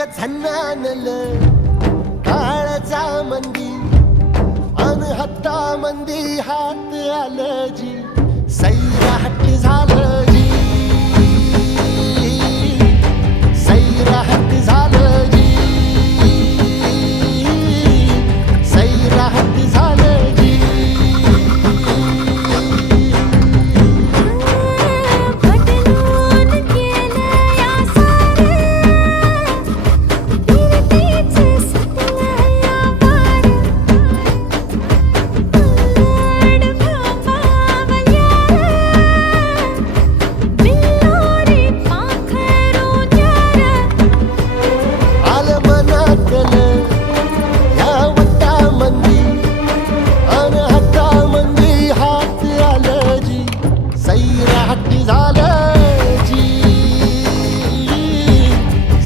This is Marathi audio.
ग झन्नानल काळजा मंदी अन हत्ता मंदी हात आलं जी सैराट झालं जी सैराट